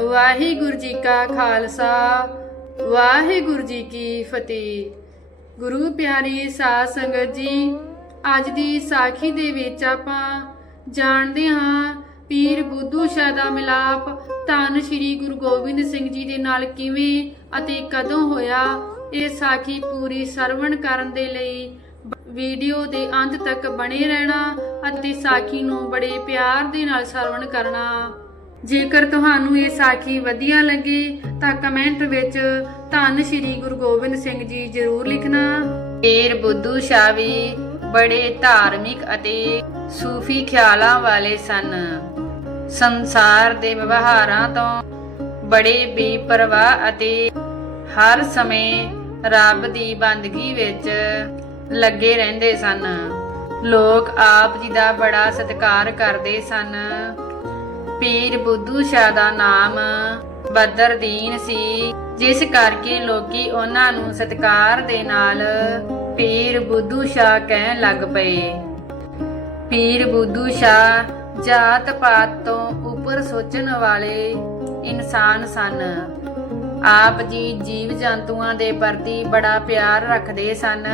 ਵਾਹਿਗੁਰੂ ਜੀ ਕਾ ਖਾਲਸਾ, ਵਾਹਿਗੁਰੂ ਜੀ ਕੀ ਫਤਿਹ। ਗੁਰੂ ਪਿਆਰੀ ਸਾਧ ਸੰਗਤ ਜੀ, ਅੱਜ ਦੀ ਸਾਖੀ ਦੇ ਵਿੱਚ ਆਪਾਂ ਜਾਣਦੇ ਹਾਂ ਪੀਰ ਬੁੱਧੂ ਸ਼ਾਹ ਦਾ ਮਿਲਾਪ ਧੰਨ ਸ਼੍ਰੀ ਗੁਰੂ ਗੋਬਿੰਦ ਸਿੰਘ ਜੀ ਦੇ ਨਾਲ ਕਿਵੇਂ ਅਤੇ ਕਦੋਂ ਹੋਇਆ, ਇਹ ਸਾਖੀ ਪੂਰੀ ਸਰਵਣ ਕਰਨ ਦੇ ਲਈ ਵੀਡੀਓ ਦੇ ਅੰਤ ਤੱਕ ਬਣੇ ਰਹਿਣਾ ਅਤੇ ਸਾਖੀ ਨੂੰ ਬੜੇ ਪਿਆਰ ਦੇ ਨਾਲ ਸਰਵਣ ਕਰਨਾ। ਜੇਕਰ ਤੁਹਾਨੂੰ ਇਹ ਸਾਖੀ ਵਧੀਆ ਲੱਗੇ ਤਾਂ ਕਮੈਂਟ ਵਿੱਚ ਧੰਨ ਸ਼੍ਰੀ ਗੁਰੂ ਗੋਬਿੰਦ ਸਿੰਘ ਜੀ ਜ਼ਰੂਰ ਲਿਖਣਾ। ਪੀਰ ਬੁੱਧੂ ਸ਼ਾਹ ਵੀ ਬੜੇ ਧਾਰਮਿਕ ਅਤੇ ਸੂਫੀ ਖਿਆਲਾਂ ਵਾਲੇ ਸਨ। ਸੰਸਾਰ ਦੇ ਵਿਵਹਾਰਾਂ ਤੋਂ ਬੜੇ ਬੇਪਰਵਾਹ ਅਤੇ ਹਰ ਸਮੇਂ ਰੱਬ ਦੀ ਬੰਦਗੀ ਵਿੱਚ ਲੱਗੇ ਰਹਿੰਦੇ ਸਨ। ਲੋਕ ਆਪ ਜੀ ਦਾ ਬੜਾ ਸਤਿਕਾਰ ਕਰਦੇ ਸਨ। ਪੀਰ ਬੁੱਧੂ ਸ਼ਾਹ ਦਾ ਨਾਮ ਬਦਰਦੀਨ ਸੀ, ਜਿਸ ਕਰਕੇ ਲੋਕੀ ਉਹਨਾਂ ਨੂੰ ਸਤਿਕਾਰ ਦੇ ਨਾਲ ਪੀਰ ਬੁੱਧੂ ਸ਼ਾਹ ਕਹਿਣ ਲੱਗ ਪਏ। ਪੀਰ ਬੁੱਧੂ ਸ਼ਾਹ ਜਾਤ ਪਾਤ ਤੋਂ ਉੱਪਰ ਸੋਚਣ ਵਾਲੇ ਇਨਸਾਨ ਸਨ। ਆਪ ਜੀ ਜੀਵ ਜੰਤੂਆਂ ਦੇ ਪ੍ਰਤੀ ਬੜਾ ਪਿਆਰ ਰੱਖਦੇ ਸਨ।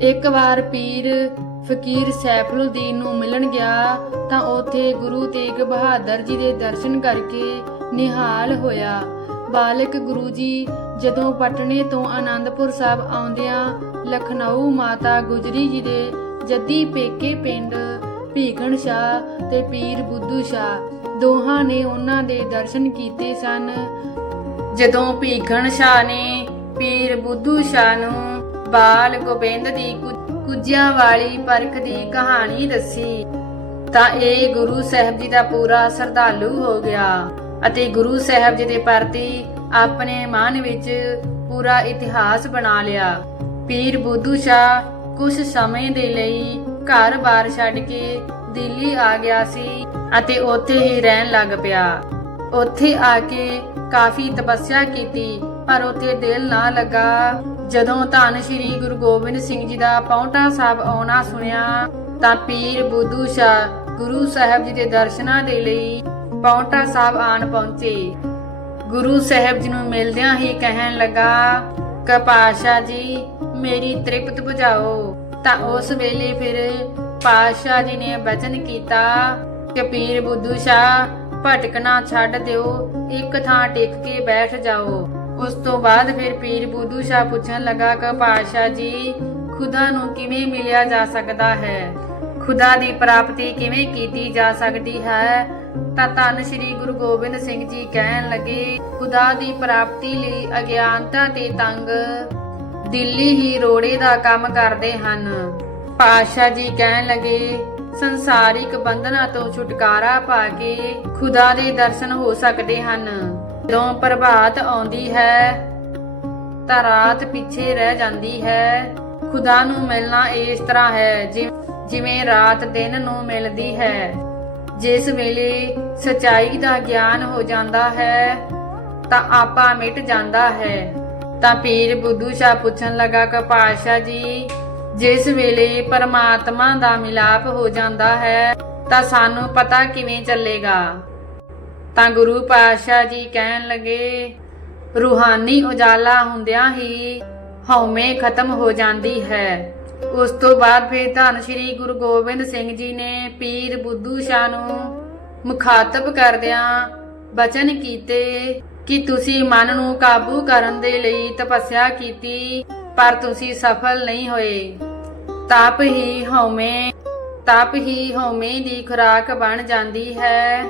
ਇੱਕ ਵਾਰ ਪੀਰ ਫਕੀਰ ਸੈਫੁਲਦੀਨ ਨੂੰ ਮਿਲਣ ਗਿਆ ਤਾਂ ਉਥੇ ਗੁਰੂ ਤੇਗ ਬਹਾਦਰ ਜੀ ਦੇ ਦਰਸ਼ਨ ਕਰਕੇ ਨਿਹਾਲ ਹੋਇਆ। ਬਾਲਕ ਗੁਰੂ ਜੀ ਜਦੋਂ ਪਟਨੇ ਤੋਂ ਆਨੰਦਪੁਰ ਸਾਹਿਬ ਆਉਂਦਿਆਂ ਲਖਨਊ ਮਾਤਾ ਗੁਜਰੀ ਜੀ ਦੇ ਜੱਦੀ ਪੇਕੇ ਪਿੰਡ ਭੀਖਣ ਸ਼ਾਹ ਤੇ ਪੀਰ ਬੁੱਧੂ ਸ਼ਾਹ ਦੋਹਾਂ ਨੇ ਉਹਨਾਂ ਦੇ ਦਰਸ਼ਨ ਕੀਤੇ ਸਨ। ਜਦੋਂ ਭੀਖਣ ਸ਼ਾਹ ਨੇ ਪੀਰ ਬੁੱਧੂ ਸ਼ਾਹ ਨੂੰ ਬਾਲ ਗੋਬਿੰਦ ਦੀ ਕੁੱਜਿਆਂ ਵਾਲੀ ਪਰਖ ਦੀ ਕਹਾਣੀ ਦੱਸੀ। ਤਾਂ ਇਹ ਗੁਰੂ ਸਾਹਿਬ ਜੀ ਦਾ ਪੂਰਾ ਸਰਧਾਲੂ ਹੋ ਗਿਆ ਅਤੇ ਗੁਰੂ ਸਾਹਿਬ ਜੀ ਦੇ ਪ੍ਰਤੀ ਆਪਣੇ ਮਨ ਵਿੱਚ ਪੂਰਾ ਇਤਿਹਾਸ ਬਣਾ ਲਿਆ। ਪੀਰ ਬੁੱਧੂ ਸ਼ਾਹ ਕੁਝ ਸਮੇਂ ਦੇ ਲਈ ਘਰ-ਬਾਰ ਛੱਡ ਕੇ ਦਿੱਲੀ ਆ ਗਿਆ ਸੀ ਅਤੇ ਉੱਥੇ ਹੀ ਰਹਿਣ ਲੱਗ ਪਿਆ। ਉੱਥੇ ਆ ਕੇ ਕਾਫੀ ਤਪੱਸਿਆ ਕੀਤੀ, ਪਰ ਉੱਥੇ ਦਿਲ ਨਾ ਲੱਗਾ। ਜਦੋਂ ਧੰਨ ਸ਼੍ਰੀ ਗੁਰੂ ਗੋਬਿੰਦ ਸਿੰਘ ਜੀ ਦਾ ਪੌਂਟਾ ਸਾਹਿਬ ਆਉਣਾ ਸੁਣਿਆ, ਤਾਂ ਪੀਰ ਬੁੱਧੂ ਸ਼ਾਹ ਗੁਰੂ ਸਾਹਿਬ ਜੀ ਦੇ ਦਰਸ਼ਨਾਂ ਦੇ ਲਈ ਪੌਂਟਾ ਸਾਹਿਬ ਆਣ ਪਹੁੰਚੇ। ਗੁਰੂ ਸਾਹਿਬ ਜੀ ਨੂੰ ਮਿਲਦਿਆਂ ਹੀ ਕਹਿਣ ਲੱਗਾ ਕਿ ਪਾਸ਼ਾ ਜੀ, ਮੇਰੀ ਤ੍ਰਿਪਤ ਬੁਝਾਓ। ਤਾਂ ਉਸ ਵੇਲੇ ਫਿਰ ਪਾਸ਼ਾ ਜੀ ਨੇ ਬਚਨ ਕੀਤਾ ਕਿ ਪੀਰ ਬੁੱਧੂ ਸ਼ਾਹ, ਭਟਕਣਾ ਛੱਡ ਦਿਓ, ਇੱਕ ਥਾਂ ਟਿਕ ਕੇ ਬੈਠ ਜਾਓ। ਉਸ ਤੋਂ ਬਾਅਦ ਫਿਰ ਪੀਰ ਬੁੱਧੂ ਸ਼ਾਹ ਪੁੱਛਣ ਲੱਗਾ ਕਿ ਪਾਸ਼ਾ ਜੀ, ਖੁਦਾ ਨੂੰ ਕਿਵੇਂ ਮਿਲਿਆ ਜਾ ਸਕਦਾ ਹੈ? ਖੁਦਾ ਦੀ ਪ੍ਰਾਪਤੀ ਕਿਵੇਂ ਕੀਤੀ ਜਾ ਸਕਦੀ ਹੈ? ਤਾਂ ਧੰਨ ਸ਼੍ਰੀ ਗੁਰੂ ਗੋਬਿੰਦ ਸਿੰਘ ਜੀ ਕਹਿਣ ਲੱਗੇ, ਖੁਦਾ ਦੀ ਪ੍ਰਾਪਤੀ ਲਈ ਅਗਿਆਨਤਾ ਤੇ ਤੰਗ ਦਿੱਲੀ ਹੀ ਰੋੜੇ ਦਾ ਕੰਮ ਕਰਦੇ ਹਨ। ਪਾਸ਼ਾ ਜੀ ਕਹਿਣ ਲੱਗੇ, ਸੰਸਾਰਿਕ ਬੰਧਨਾਂ ਤੋਂ ਛੁਟਕਾਰਾ ਪਾ ਕੇ ਖੁਦਾ ਦੇ ਦਰਸ਼ਨ ਹੋ ਸਕਦੇ ਹਨ। ਜਦੋਂ ਪ੍ਰਭਾਤ ਆਉਂਦੀ ਹੈ, ਤਾਂ ਰਾਤ ਪਿੱਛੇ ਰਹਿ ਜਾਂਦੀ ਹੈ। ਖੁਦਾ ਨੂੰ ਮਿਲਣਾ ਇਸ ਤਰ੍ਹਾਂ ਹੈ, ਜਿਵੇਂ ਰਾਤ ਦਿਨ ਨੂੰ ਮਿਲਦੀ ਹੈ। ਜਿਸ ਵੇਲੇ ਸਚਾਈ ਦਾ ਗਿਆਨ ਹੋ ਜਾਂਦਾ ਹੈ, ਤਾਂ ਆਪਾ ਮਿਟ ਜਾਂਦਾ ਹੈ। ਤਾਂ ਪੀਰ ਬੁੱਧੂ ਸ਼ਾਹ ਪੁੱਛਣ ਲੱਗਾ ਕਿ ਪਾਸ਼ਾ ਜੀ, ਜਿਸ ਵੇਲੇ ਪਰਮਾਤਮਾ ਦਾ ਮਿਲਾਪ ਹੋ ਜਾਂਦਾ ਹੈ, ਤਾਂ ਸਾਨੂੰ ਪਤਾ ਕਿਵੇਂ ਚੱਲੇਗਾ? ਤਾਂ ਗੁਰੂ ਪਾਤਸ਼ਾਹ ਜੀ ਕਹਿਣ ਲੱਗੇ, ਰੂਹਾਨੀ ਉਜਾਲਾ ਹੁੰਦਿਆਂ ਹੀ ਹਉਮੈ ਖਤਮ ਹੋ ਜਾਂਦੀ ਹੈ। ਉਸ ਤੋਂ ਬਾਅਦ ਫਿਰ ਧੰਨ ਸ਼੍ਰੀ ਗੁਰੂ ਗੋਬਿੰਦ ਸਿੰਘ ਜੀ ਨੇ ਪੀਰ ਬੁੱਧੂ ਸ਼ਾਹ ਨੂੰ ਮੁਖਾਤਬ ਕਰਦਿਆਂ ਬਚਨ ਕੀਤੇ ਕਿ ਤੁਸੀਂ ਮਨ ਨੂੰ ਕਾਬੂ ਕਰਨ ਦੇ ਲਈ ਤਪੱਸਿਆ ਕੀਤੀ, ਪਰ ਤੁਸੀਂ ਸਫਲ ਨਹੀਂ ਹੋਏ। ਤਪ ਹੀ ਹਉਮੈ, ਤਪ ਹੀ ਹਉਮੈ ਦੀ ਖੁਰਾਕ ਬਣ ਜਾਂਦੀ ਹੈ।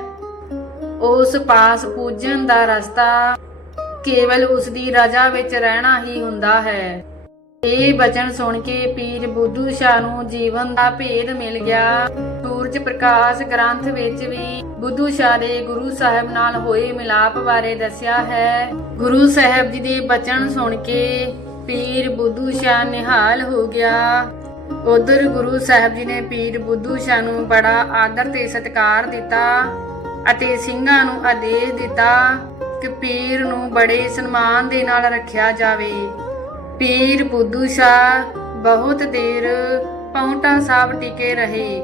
ਉਸ ਪਾਸ ਪੂਜਣ ਦਾ ਰਸਤਾ ਕੇਵਲ ਉਸ ਦੀ ਰਜਾ ਵਿੱਚ ਰਹਿਣਾ ਹੀ ਹੁੰਦਾ ਹੈ। ਇਹ ਬਚਨ ਸੁਣ ਕੇ ਪੀਰ ਬੁੱਧੂ ਸ਼ਾਹ ਨੂੰ ਜੀਵਨ ਦਾ ਭੇਦ ਮਿਲ ਗਿਆ। ਸੂਰਜ ਪ੍ਰਕਾਸ਼ ਗ੍ਰੰਥ ਵਿੱਚ ਵੀ ਬੁੱਧੂ ਸ਼ਾਹ ਦੇ ਗੁਰੂ ਸਾਹਿਬ ਨਾਲ ਹੋਏ ਮਿਲਾਪ ਬਾਰੇ ਦੱਸਿਆ ਹੈ। ਗੁਰੂ ਸਾਹਿਬ ਜੀ ਦੇ ਬਚਨ ਸੁਣ ਕੇ ਪੀਰ ਬੁੱਧੂ ਸ਼ਾਹ ਨਿਹਾਲ ਹੋ ਗਿਆ। ਉਧਰ ਗੁਰੂ ਸਾਹਿਬ ਜੀ ਨੇ ਪੀਰ ਬੁੱਧੂ ਸ਼ਾਹ ਨੂੰ ਬੜਾ ਆਦਰ ਤੇ ਸਤਿਕਾਰ ਦਿੱਤਾ। ਅਤੇ ਸਿੰਘਾਂ ਨੂੰ ਆਦੇਸ਼ ਦਿੱਤਾ ਕਿ ਪੀਰ ਨੂੰ ਬੜੇ ਸਨਮਾਨ ਦੇ ਨਾਲ ਰੱਖਿਆ ਜਾਵੇ। ਪੀਰ ਬੁੱਧੂ ਸ਼ਾਹ ਬਹੁਤ ਦੇਰ ਪੌਂਟਾ ਸਾਹਿਬ ਟਿਕੇ ਰਹੇ।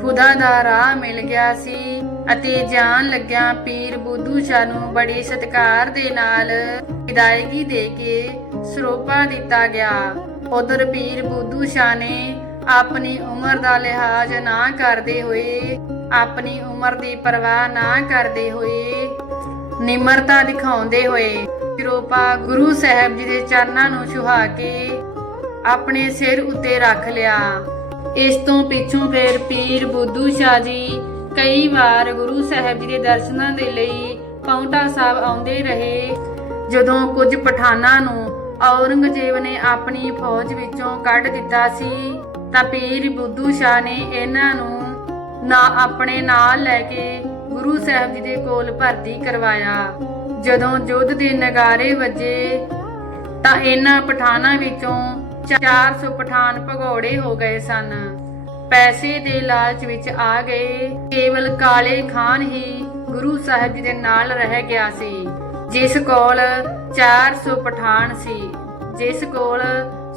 ਖੁਦਾ ਦਾ ਰਾਹ ਮਿਲ ਗਿਆ ਸੀ ਅਤੇ ਜਾਣ ਲੱਗਿਆ ਪੀਰ ਬੁੱਧੂ ਸ਼ਾਹ ਨੂੰ ਬੜੇ ਸਤਿਕਾਰ ਦੇ ਨਾਲ ਵਿਦਾਇਗੀ ਦੇ ਕੇ ਸਰੋਪਾ ਦਿੱਤਾ ਗਿਆ। ਉਧਰ ਪੀਰ ਬੁੱਧੂ ਸ਼ਾਹ ਨੇ ਆਪਣੀ ਉਮਰ ਦਾ ਲਿਹਾਜ਼ ਨਾ ਕਰਦੇ ਹੋਏ ਆਪਣੀ ਉਮਰ ਦੀ ਪਰਵਾਹ ਨਾ ਕਰਦੇ ਹੋਏ, ਨਿਮਰਤਾ ਦਿਖਾਉਂਦੇ ਹੋਏ ਸਰੋਪਾ ਗੁਰੂ ਸਾਹਿਬ ਜੀ ਦੇ ਚਰਨਾਂ ਨੂੰ ਛੁਹਾ ਕੇ ਆਪਣੇ ਸਿਰ ਉੱਤੇ ਰੱਖ ਲਿਆ। ਇਸ ਤੋਂ ਪਿੱਛੋਂ ਫਿਰ ਪੀਰ ਬੁੱਧੂ ਸ਼ਾਹ ਜੀ ਕਈ ਵਾਰ ਗੁਰੂ ਸਾਹਿਬ ਜੀ ਦੇ ਦਰਸ਼ਨਾਂ ਦੇ ਲਈ ਪੌਂਟਾ ਸਾਹਿਬ ਆਉਂਦੇ ਰਹੇ। ਜਦੋਂ ਕੁਝ ਪਠਾਨਾਂ ਨੂੰ ਔਰੰਗਜ਼ੇਬ ਨੇ ਆਪਣੀ ਫੌਜ ਵਿੱਚੋਂ ਕੱਢ ਦਿੱਤਾ ਸੀ, ਤਾਂ ਪੀਰ ਬੁੱਧੂ ਸ਼ਾਹ ਨੇ ਇਹਨਾਂ ਨੂੰ ਨਾ ਆਪਣੇ ਨਾਲ ਲੈ ਕੇ ਗੁਰੂ ਸਾਹਿਬ ਜੀ ਦੇ ਕੋਲ ਭਰਤੀ ਕਰਵਾਇਆ। ਜਦੋਂ ਯੁੱਧ ਦੇ ਨਗਾਰੇ ਵੱਜੇ, ਤਾਂ ਇਹਨਾਂ ਪਠਾਨਾਂ ਵਿੱਚੋਂ 400 ਪਠਾਨ ਭਗੌੜੇ ਹੋ ਗਏ ਸਨ। ਪੈਸੇ ਦੇ ਲਾਲਚ ਵਿੱਚ ਆ ਗਏ। ਕੇਵਲ ਕਾਲੇ ਖਾਨ ਹੀ ਗੁਰੂ ਸਾਹਿਬ ਜੀ ਦੇ ਨਾਲ ਰਹਿ ਗਿਆ ਸੀ, ਜਿਸ ਕੋਲ 400 ਪਠਾਨ ਸੀ, ਜਿਸ ਕੋਲ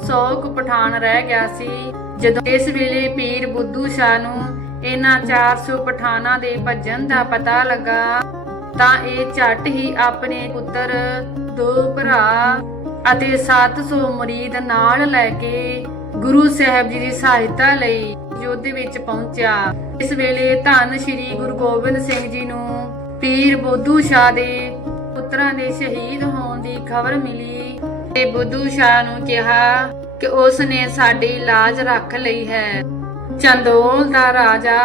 100 ਕੁ ਪਠਾਨ ਰਹਿ ਗਿਆ ਸੀ। ਜਦੋਂ ਇਸ ਵੇਲੇ ਪੀਰ ਬੁੱਧੂ ਸ਼ਾਹ ਨੂੰ ਇਹਨਾਂ 400 ਪਠਾਨਾਂ ਦੇ ਭੱਜਣ ਦਾ ਪਤਾ ਲੱਗਾ, ਤਾਂ ਇਹ ਝੱਟ ਹੀ ਆਪਣੇ ਪੁੱਤਰ, ਦੋ ਭਰਾ ਅਤੇ 700 ਮੁਰੀਦ ਨਾਲ ਲੈ ਕੇ ਗੁਰੂ ਸਾਹਿਬ ਜੀ ਦੀ ਸਹਾਇਤਾ ਲਈ ਯੁੱਧ ਵਿੱਚ ਪਹੁੰਚਿਆ। ਇਸ ਵੇਲੇ ਧੰਨ ਸ਼੍ਰੀ ਗੁਰੂ ਗੋਬਿੰਦ ਸਿੰਘ ਜੀ ਨੂੰ ਪੀਰ ਬੁੱਧੂ ਸ਼ਾਹ ਦੇ ਪੁੱਤਰਾਂ ਦੇ ਸ਼ਹੀਦ ਹੋਣ ਦੀ ਖਬਰ ਮਿਲੀ ਤੇ ਬੁੱਧੂ ਸ਼ਾਹ ਨੂੰ ਕਿਹਾ ਕਿ ਉਸ ਨੇ ਸਾਡੀ ਲਾਜ ਰੱਖ ਲਈ ਹੈ। ਚੰਦੋਲ ਦਾ ਰਾਜਾ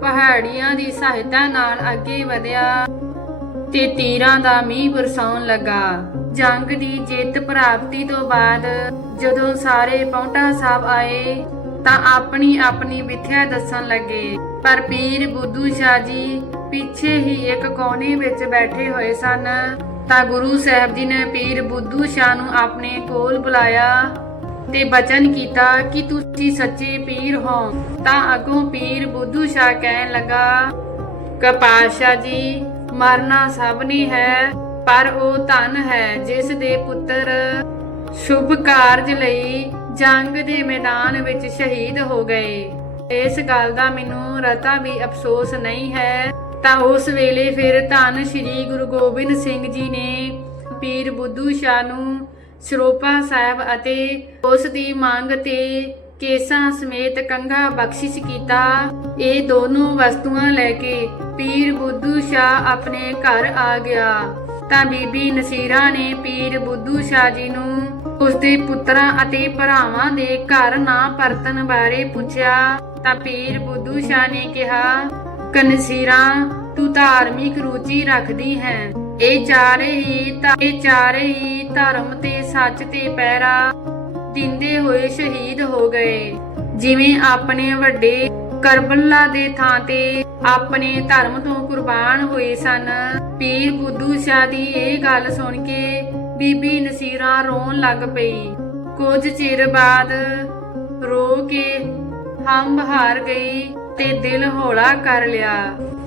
ਪਹਾੜੀਆਂ ਦੀ ਸਹਾਇਤਾ ਨਾਲ ਅੱਗੇ ਵਧਿਆ ਤੇ ਤੀਰਾਂ ਦਾ ਮੀਂਹ ਬਰਸਾਉਣ ਲੱਗਾ। ਜੰਗ ਦੀ ਜਿੱਤ ਪ੍ਰਾਪਤੀ ਤੋਂ ਬਾਅਦ ਜਦੋਂ ਸਾਰੇ ਪੌਂਟਾ ਸਾਹਿਬ ਆਏ ਤਾਂ ਆਪਣੀ ਆਪਣੀ ਵਿਥਿਆ ਦੱਸਣ ਲੱਗੇ। ਪਰ ਪੀਰ ਬੁੱਧੂ ਸ਼ਾਹ ਜੀ ਪਿੱਛੇ ਹੀ ਇੱਕ ਕੋਨੇ ਵਿੱਚ ਬੈਠੇ ਹੋਏ ਸਨ ਤਾਂ ਗੁਰੂ ਸਾਹਿਬ ਜੀ ਨੇ ਪੀਰ ਬੁੱਧੂ ਸ਼ਾਹ ਨੂੰ ਆਪਣੇ ਕੋਲ ਬੁਲਾਇਆ ਤੇ ਬਚਨ ਕੀਤਾ ਕਿ ਤੁਸੀਂ ਸੱਚੇ ਪੀਰ ਹੋ, ਤਾਂ ਅਗੋਂ ਪੀਰ ਬੁੱਧੂ ਸ਼ਾਹ ਕਹਿਣ ਲੱਗਾ ਕਿ ਪਾਤਸ਼ਾਹ ਜੀ, ਮਰਨਾ ਸਭ ਨੇ ਹੈ, ਪਰ ਉਹ ਧਨ ਹੈ ਜਿਸ ਦੇ ਪੁੱਤਰ ਸ਼ੁਭ ਕਾਰਜ ਲਈ ਜੰਗ ਦੇ ਮੈਦਾਨ ਵਿੱਚ ਸ਼ਹੀਦ ਹੋ ਗਏ। ਇਸ ਗੱਲ ਦਾ ਮੈਨੂੰ ਰਤਾ ਵੀ ਅਫਸੋਸ ਨਹੀਂ ਹੈ। ਤਾਂ ਉਸ ਵੇਲੇ ਫਿਰ ਧੰਨ ਸ਼੍ਰੀ ਗੁਰੂ ਗੋਬਿੰਦ ਸਿੰਘ ਜੀ ਨੇ ਪੀਰ ਬੁੱਧੂ ਸ਼ਾਹ ਨੂੰ ਸਰੋਪਾ ਸਾਹਿਬ ਅਤੇ ਉਸ ਦੀ ਮੰਗ ਤੇ ਕੇਸਾਂ ਸਮੇਤ ਕੰਘਾ ਬਖਸ਼ਿਸ਼ ਕੀਤਾ। ਇਹ ਦੋਨੋਂ ਵਸਤੂਆਂ ਲੈ ਕੇ ਪੀਰ ਬੁੱਧੂ ਸ਼ਾਹ ਆਪਣੇ ਘਰ ਆ ਗਿਆ। ਤਾਂ ਬੀਬੀ ਨਸੀਰਾ ਨੇ ਪੀਰ ਬੁੱਧੂ ਸ਼ਾਹ ਜੀ ਨੂੰ ਉਸਦੇ ਪੁੱਤਰਾਂ ਅਤੇ ਭਰਾਵਾਂ ਦੇ ਘਰ ਨਾ ਪਰਤਣ ਬਾਰੇ ਪੁੱਛਿਆ। ਤਾਂ ਪੀਰ ਬੁੱਧੂ ਸ਼ਾਹ ਨੇ ਕਿਹਾ, ਕਨਸੀਰਾ, ਤੂੰ ਧਾਰਮਿਕ ਰੁਚੀ ਰੱਖਦੀ ਹੈ। ਇਹ ਚਾਰੇ ਹੀ ਤਾਂ ਇਹ ਚਾਰੇ ਹੀ ਧਰਮ ਤੇ ਸੱਚ ਤੇ ਪੈਰਾ ਦਿੰਦੇ ਹੋਏ ਸ਼ਹੀਦ ਹੋ ਗਏ। ਜਿਵੇਂ ਆਪਣੇ ਵੱਡੇ ਕਰਬਲਾ ਦੇ ਥਾਂ ਤੇ ਆਪਣੇ ਧਰਮ ਤੋਂ ਕੁਰਬਾਨ ਹੋਏ ਸਨ। ਪੀਰ ਬੁੱਧੂ ਸ਼ਾਹ ਦੀ ਇਹ ਗੱਲ ਸੁਣ ਕੇ ਬੀਬੀ ਨਸੀਰਾ ਰੋਣ ਲੱਗ ਪਈ। ਕੁਝ ਚਿਰ ਬਾਅਦ ਰੋ ਕੇ ਹੰਬ ਹਾਰ ਗਈ। ਤੇ ਦਿਲ ਹੌਲਾ ਕਰ ਲਿਆ।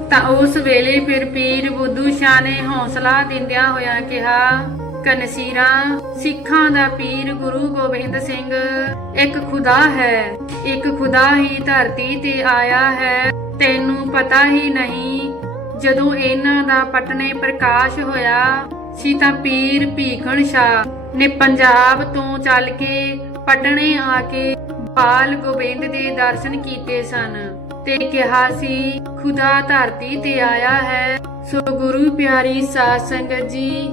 ਤਾਂ ਉਸ ਵੇਲੇ ਫਿਰ ਪੀਰ ਬੁੱਧੂ ਸ਼ਾਹ ਨੇ ਹੌਸਲਾ ਦਿੰਦਿਆਂ ਹੋਇਆ ਕਿਹਾ, ਕਨਸੀਰਾ, ਸਿੱਖਾਂ ਦਾ ਪੀਰ ਗੁਰੂ ਗੋਬਿੰਦ ਸਿੰਘ, ਇੱਕ ਖੁਦਾ ਹੈ, ਇੱਕ ਖੁਦਾ ਹੀ ਧਰਤੀ ਤੇ ਆਇਆ ਹੈ, ਤੈਨੂੰ ਪਤਾ ਹੀ ਨਹੀਂ, ਜਦੋਂ ਇਹਨਾਂ ਦਾ ਪਟਨੇ ਪ੍ਰਕਾਸ਼ ਹੋਇਆ ਸੀ ਤਾਂ ਪੀਰ ਭੀਖਣ ਸ਼ਾਹ ਨੇ ਪੰਜਾਬ ਤੋਂ ਚੱਲ ਕੇ ਪਟਨੇ ਆ ਕੇ ਬਾਲ ਗੋਬਿੰਦ ਦੇ ਦਰਸ਼ਨ ਕੀਤੇ ਸਨ। ਤੇ ਕਿਹਾ ਸੀ, ਖੁਦਾ ਧਰਤੀ ਤੇ ਆਇਆ ਹੈ, ਸੋ ਗੁਰੂ ਪਿਆਰੀ ਸਾਧ ਸੰਗਤ ਜੀ,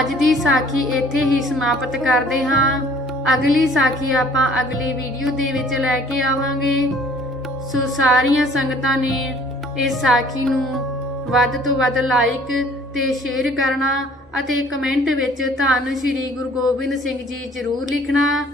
ਅੱਜ ਦੀ ਸਾਖੀ ਇੱਥੇ ਹੀ ਸਮਾਪਤ ਕਰਦੇ ਹਾਂ। ਅਗਲੀ ਸਾਖੀ ਆਪਾਂ ਅਗਲੀ ਵੀਡੀਓ ਦੇ ਵਿੱਚ ਲੈ ਕੇ ਆਵਾਂਗੇ। ਸੋ ਸਾਰੀਆਂ ਸੰਗਤਾਂ ਨੇ ਇਸ ਸਾਖੀ ਨੂੰ ਵੱਧ ਤੋਂ ਵੱਧ ਲਾਈਕ ਤੇ ਸ਼ੇਅਰ ਕਰਨਾ ਅਤੇ ਕਮੈਂਟ ਵਿੱਚ ਧੰਨ ਸ਼੍ਰੀ ਗੁਰੂ ਗੋਬਿੰਦ ਸਿੰਘ ਜੀ ਜ਼ਰੂਰ ਲਿਖਣਾ।